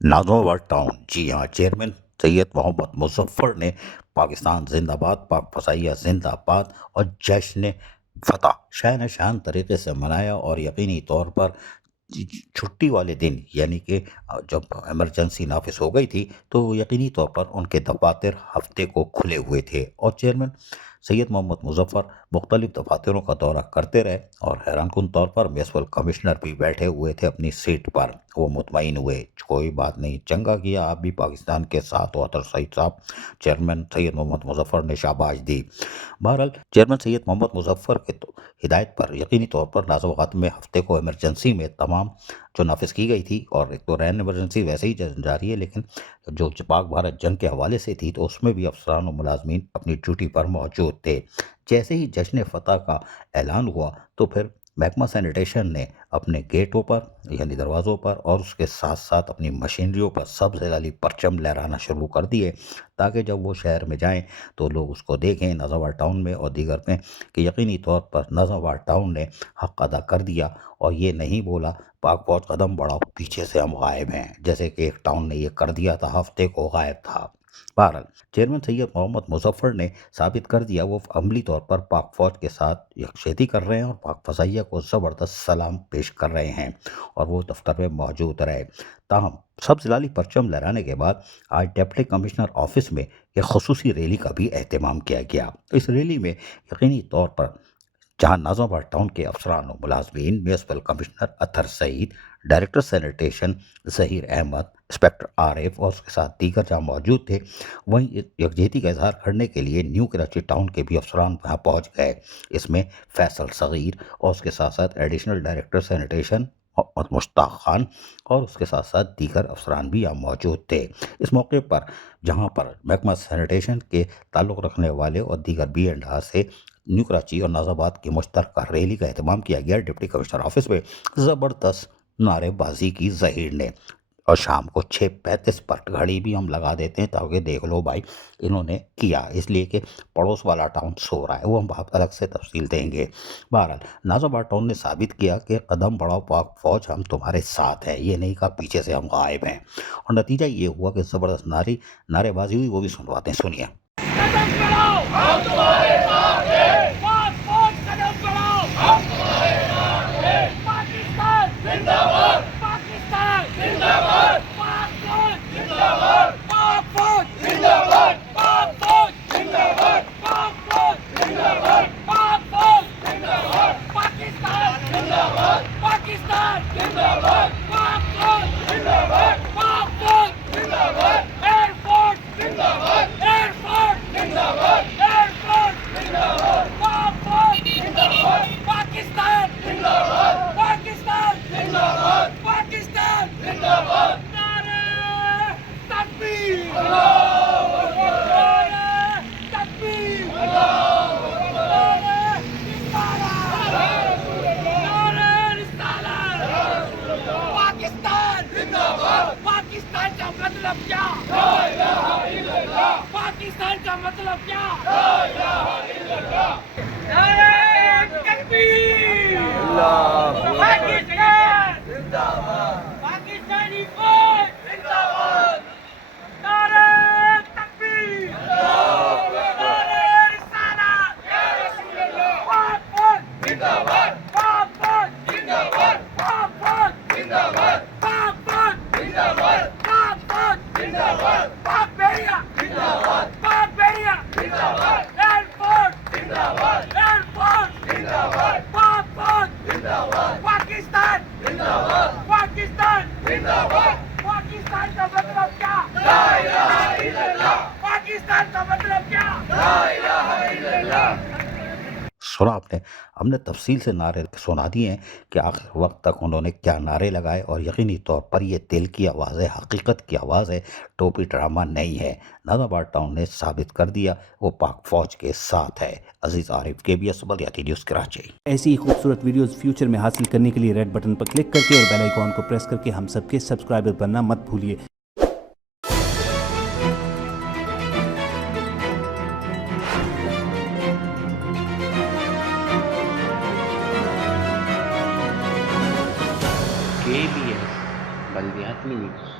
नाज़ोवर town. जी हाँ, chairman Syed Mohammad Muzaffar ने पाकिस्तान जिंदाबाद, पाक फसाइया जिंदाबाद और जश्न फ़तह शान शान तरीके से मनाया और यकीनी तौर पर छुट्टी वाले दिन यानी कि जब इमरजेंसी नाफिस हो गई थी तो यकीनी तौर पर उनके दफातर हफ्ते को खुले हुए थे और चेयरमैन सैयद मोहम्मद मुज़फ़्फ़र मुख्तलिफ दफातरों का दौरा करते रहे और हैरानकुन तौर पर म्यूनसिपल कमिश्नर भी बैठे हुए थे अपनी सीट पर। वो मुतमईन हुए, कोई बात नहीं, चंगा किया, आप भी पाकिस्तान के साथ हो अतर सईद साहब। चेयरमैन सैयद मोहम्मद मुज़फ़्फ़र ने शाबाश दी। बहरहाल चेयरमैन सैयद मोहम्मद मुज़फ़्फ़र के तो हिदायत पर यकीनी तौर पर नाज़ावक़ात में हफ्ते को इमरजेंसी में तमाम जो नाफिज की गई थी, और एक तो रैन इमरजेंसी वैसे ही जारी है, लेकिन जो पाक भारत जंग के हवाले से थी तो उसमें भी अफसरान और मुलाजमीन अपनी ड्यूटी पर मौजूद थे। जैसे ही जश्न फ़तह का ऐलान हुआ तो फिर महकमा सैनिटेशन ने अपने गेटों पर यानी दरवाज़ों पर और उसके साथ साथ अपनी मशीनरियों पर सबसे लाली परचम लहराना शुरू कर दिए, ताकि जब वो शहर में जाएं तो लोग उसको देखें नाज़ावार टाउन में और दीगर में कि यकीनी तौर पर नाज़ावार टाउन ने हक़ अदा कर दिया और ये नहीं बोला पाक फौज कदम बढ़ाओ पीछे से हम गायब हैं, जैसे कि एक टाउन ने ये कर दिया था, हफ्ते को गायब था। बहरहाल चेयरमैन सैयद मोहम्मद मुज़फ़्फ़र ने साबित कर दिया वो अमली तौर पर पाक फौज के साथ यकजहती कर रहे हैं और पाक फसाइया को ज़बरदस्त सलाम पेश कर रहे हैं और वो दफ्तर में मौजूद रहे। ताहम सब जिलाली परचम लहराने के बाद आज डिप्टी कमिश्नर ऑफिस में एक खसूसी रैली का भी एहतमाम किया गया। इस रैली में यकीनी तौर पर जहां नाज़ाबाद टाउन के अफसरान और मुलाजमीन, municipal commissioner Athar Saeed, director sanitation Zaheer Ahmed, inspector Arif और उसके साथ दीगर जहाँ मौजूद थे, वहीं यकजहती का इजहार करने के लिए न्यू कराची टाउन के भी अफसरान वहाँ पहुँच गए। इसमें फैसल सगीर और उसके साथ साथ additional director sanitation Mohammad Mushtaq Khan और उसके साथ साथ दीगर अफसरान भी यहाँ मौजूद थे। इस मौके पर जहाँ पर महकमा सैनिटेशन के ताल्लुक़ रखने वाले और दीगर B&R से न्यू कराची और नाज़ाबाद की मुश्तरका रैली का एहतमाम किया गया। डिप्टी कमिश्नर ऑफिस में ज़बरदस्त नारेबाजी की ज़हीर ने, और शाम को 6:35 पर घड़ी भी हम लगा देते हैं ताकि देख लो भाई इन्होंने किया, इसलिए कि पड़ोस वाला टाउन सो रहा है, वो हम बहुत अलग से तफसील देंगे। बहरहाल नाज़ाबाद टाउन ने साबित किया कि कदम बढ़ाओ पाक फौज, हम तुम्हारे साथ हैं, ये नहीं कहा पीछे से हम गायब हैं। और नतीजा ये हुआ कि ज़बरदस्त नारेबाजी हुई, वो भी सुनवाते हैं, सुनिए। कदम बढ़ाओ हम तुम्हारे साथ हैं, पाक फौज कदम बढ़ाओ हम तुम्हारे साथ हैं, पाकिस्तान जिंदाबाद, पाकिस्तान जिंदाबाद, पाक फौज जिंदाबाद, पाक फौज जिंदाबाद, पाक फौज जिंदाबाद, पाक फौज जिंदाबाद, पाक फौज जिंदाबाद, पाकिस्तान जिंदाबाद, पाकिस्तान जिंदाबाद, पाक फौज जिंदाबाद, पाक फौज जिंदाबाद, एयर फोर्स जिंदाबाद, एयर फोर्स जिंदाबाद, एयर फोर्स जिंदाबाद, पाक फौज जिंदाबाद, पाकिस्तान जिंदाबाद, पाकिस्तान जिंदाबाद, पाकिस्तान जिंदाबाद। नारे तकबीर, अल्लाहू अकबर, नारे तकबीर, अल्लाहू अकबर, नारे रिसालत, या रसूल अल्लाह, नारे रिसालत, या रसूल अल्लाह। पाकिस्तान जिंदाबाद, पाकिस्तान का मतलब क्या? ला इलाहा इल्लल्लाह। पाकिस्तान का मतलब क्या? ला इलाहा इल्लल्लाह। नारे तकबीर, अल्लाहू अकबर, पाकिस्तान जिंदाबाद, पाकिस्तानी फौज जिंदाबाद, नारे तकबीर, अल्लाहू अकबर, नारे रिसालत, या रसूल अल्लाह। पाक फौज जिंदाबाद, पाक फौज जिंदाबाद, पाक फौज जिंदाबाद, पाक फौज जिंदाबाद, पाक फौज जिंदाबाद, पाक बेरिया जिंदाबाद, पाक बेरिया जिंदाबाद, एयर फोर्स जिंदाबाद, एयर फोर्स जिंदाबाद, पाक फौज जिंदाबाद, पाकिस्तान जिंदाबाद, पाकिस्तान जिंदाबाद। पाकिस्तान का मतलब क्या? ला इलाहा इल्लल्लाह। पाकिस्तान का मतलब क्या? ला इलाहा इल्लल्लाह। सुना आपने, हमने तफसील से नारे सुना दिए हैं कि आखिर वक्त तक उन्होंने क्या नारे लगाए, और यकीनी तौर पर ये दिल की आवाज़ है, हकीकत की आवाज़ है, टोपी ड्रामा नहीं है। नाज़ाबाद टाउन ने साबित कर दिया वो पाक फौज के साथ है। अजीज़ आरिफ, KBS बलियाती न्यूज़ कराची। ऐसी ही खूबसूरत वीडियोस फ्यूचर में हासिल करने के लिए रेड बटन पर क्लिक करके और बेल आइकॉन को प्रेस करके हम सबके सब्सक्राइबर बनना मत भूलिए। KBS बलियाती न्यूज़।